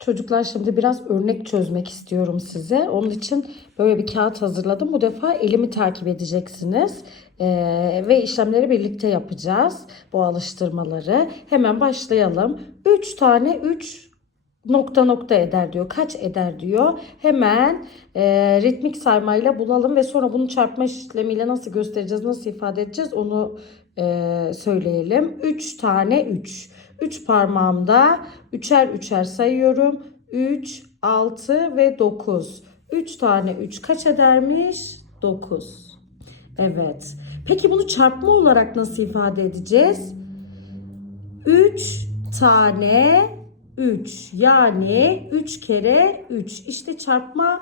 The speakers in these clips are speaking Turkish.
Çocuklar şimdi biraz örnek çözmek istiyorum size. Onun için böyle bir kağıt hazırladım. Bu defa elimi takip edeceksiniz. Ee, ve işlemleri birlikte yapacağız. Bu alıştırmaları. Hemen başlayalım. 3 tane 3 nokta nokta eder diyor. Kaç eder diyor. Hemen e, ritmik saymayla bulalım ve sonra bunu çarpma işlemiyle nasıl göstereceğiz, nasıl ifade edeceğiz onu e, söyleyelim. 3 tane 3. 3 parmağımda üçer üçer sayıyorum. 3, 6 ve 9. 3 tane 3 kaç edermiş? 9. Evet. Peki bunu çarpma olarak nasıl ifade edeceğiz? 3 tane 3 yani 3 kere 3 işte çarpma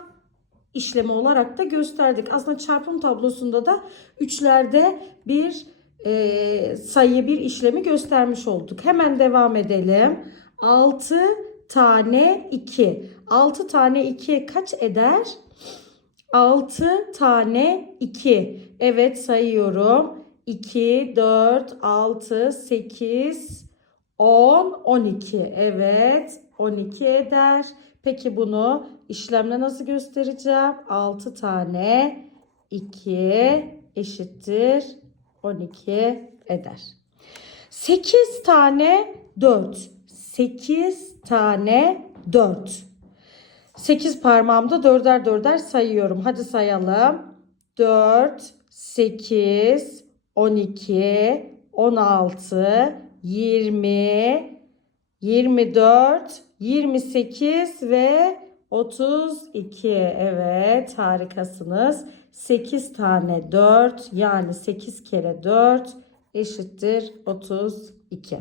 işlemi olarak da gösterdik. Aslında çarpım tablosunda da üçlerde bir e, sayı bir işlemi göstermiş olduk. Hemen devam edelim. 6 tane 2. 6 tane 2 kaç eder? 6 tane 2. Evet sayıyorum. 2, 4, 6, 8, 10, 12. Evet 12 eder. Peki bunu işlemle nasıl göstereceğim? 6 tane 2 eşittir 12 eder. 8 tane 4. 8 tane 4. 8 parmağımda dörder dörder sayıyorum. Hadi sayalım. 4, 8, 12, 16, 20, 24, 28 ve 32. Evet harikasınız. 8 tane 4 yani 8 kere 4 eşittir 32.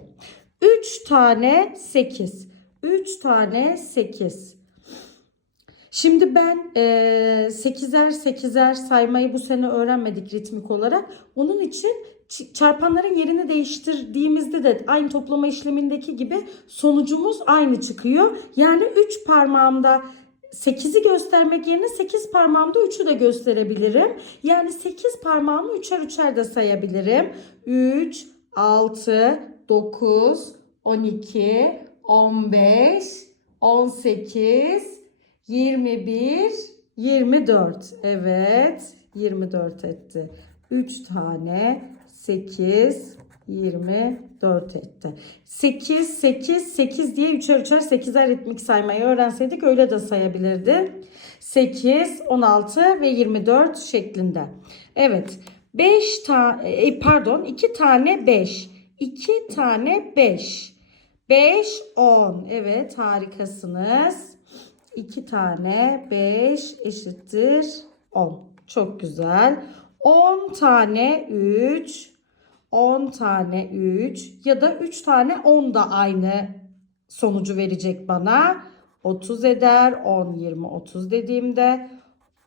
3 tane 8. 3 tane 8. Şimdi ben e, 8'er 8'er saymayı bu sene öğrenmedik ritmik olarak. Onun için çarpanların yerini değiştirdiğimizde de aynı toplama işlemindeki gibi sonucumuz aynı çıkıyor. Yani 3 parmağımda 8'i göstermek yerine 8 parmağımda 3'ü de gösterebilirim. Yani 8 parmağımı 3'er 3'er de sayabilirim. 3, 6, 9, 12, 15, 18, 21, 24. Evet 24 etti. 3 tane 8, 24 etti. 8, 8, 8 diye 3'er 3'er 8'er ritmik saymayı öğrenseydik öyle de sayabilirdi. 8, 16 ve 24 şeklinde. Evet 5 tane pardon 2 tane 5. 2 tane 5. 5, 10. Evet harikasınız. 2 tane 5 eşittir 10. Çok güzel. 10 tane 3. 10 tane 3 ya da 3 tane 10 da aynı sonucu verecek bana. 30 eder. 10, 20, 30 dediğimde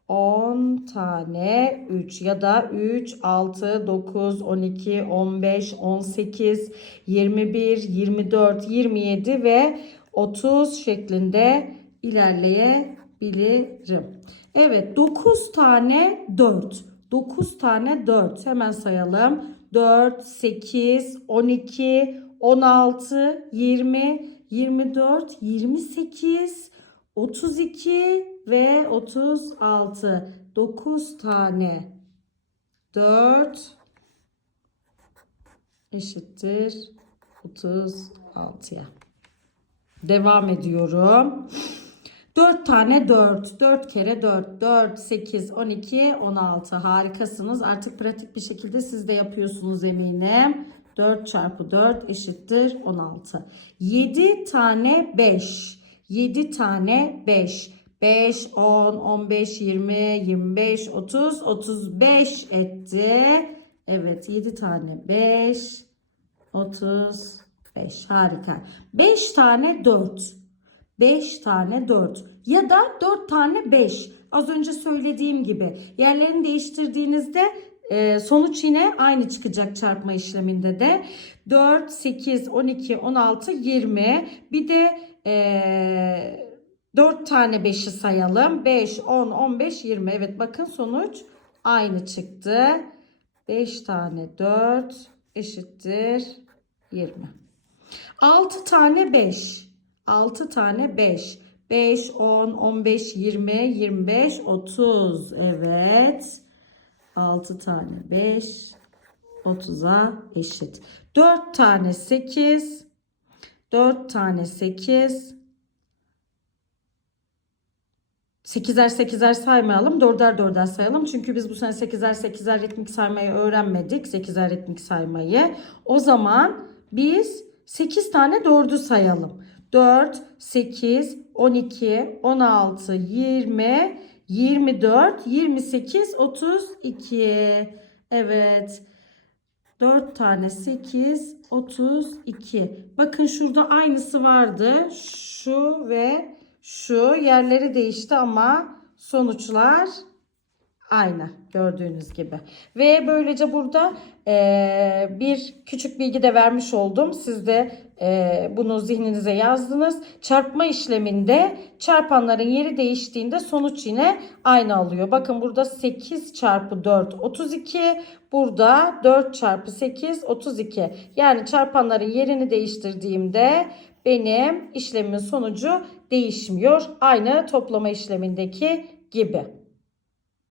10 tane 3 ya da 3, 6, 9, 12, 15, 18, 21, 24, 27 ve 30 şeklinde ilerleyebilirim. Evet 9 tane 4. 9 tane 4. Hemen sayalım. 4, 8, 12, 16, 20, 24, 28, 32 ve 36. 9 tane 4 eşittir 36'ya. Devam ediyorum. 4 tane 4. 4 kere 4. 4, 8, 12, 16. Harikasınız. Artık pratik bir şekilde siz de yapıyorsunuz eminim. 4 çarpı 4 eşittir 16. 7 tane 5. 7 tane 5. 5, 10, 15, 20, 25, 30, 35 etti. Evet 7 tane 5, 35. Harika. 5 tane 4. 5 tane 4 ya da 4 tane 5. Az önce söylediğim gibi yerlerini değiştirdiğinizde e, sonuç yine aynı çıkacak çarpma işleminde de. 4, 8, 12, 16, 20. Bir de e, 4 tane 5'i sayalım. 5, 10, 15, 20. Evet bakın sonuç aynı çıktı. 5 tane 4 eşittir 20. 6 tane 5. 6 tane 5. 5, 10, 15, 20, 25, 30. Evet. 6 tane 5, 30'a eşit. 4 tane 8, 4 tane 8, 8'er 8'er saymayalım. 4'er 4'er sayalım. Çünkü biz bu sene 8'er 8'er ritmik saymayı öğrenmedik. 8'er ritmik saymayı. O zaman biz 8 tane 4'ü sayalım. 4, 8, 12, 16, 20, 24, 28, 32. Evet. 4 tane 8, 32. Bakın şurada aynısı vardı. Şu ve şu yerleri değişti ama sonuçlar aynı gördüğünüz gibi. Ve böylece burada eee, bir küçük bilgi de vermiş oldum. Siz de eee, bunu zihninize yazdınız. Çarpma işleminde çarpanların yeri değiştiğinde sonuç yine aynı alıyor. Bakın burada 8 çarpı 4 32. Burada 4 çarpı 8 32. Yani çarpanların yerini değiştirdiğimde benim işlemimin sonucu değişmiyor. Aynı toplama işlemindeki gibi.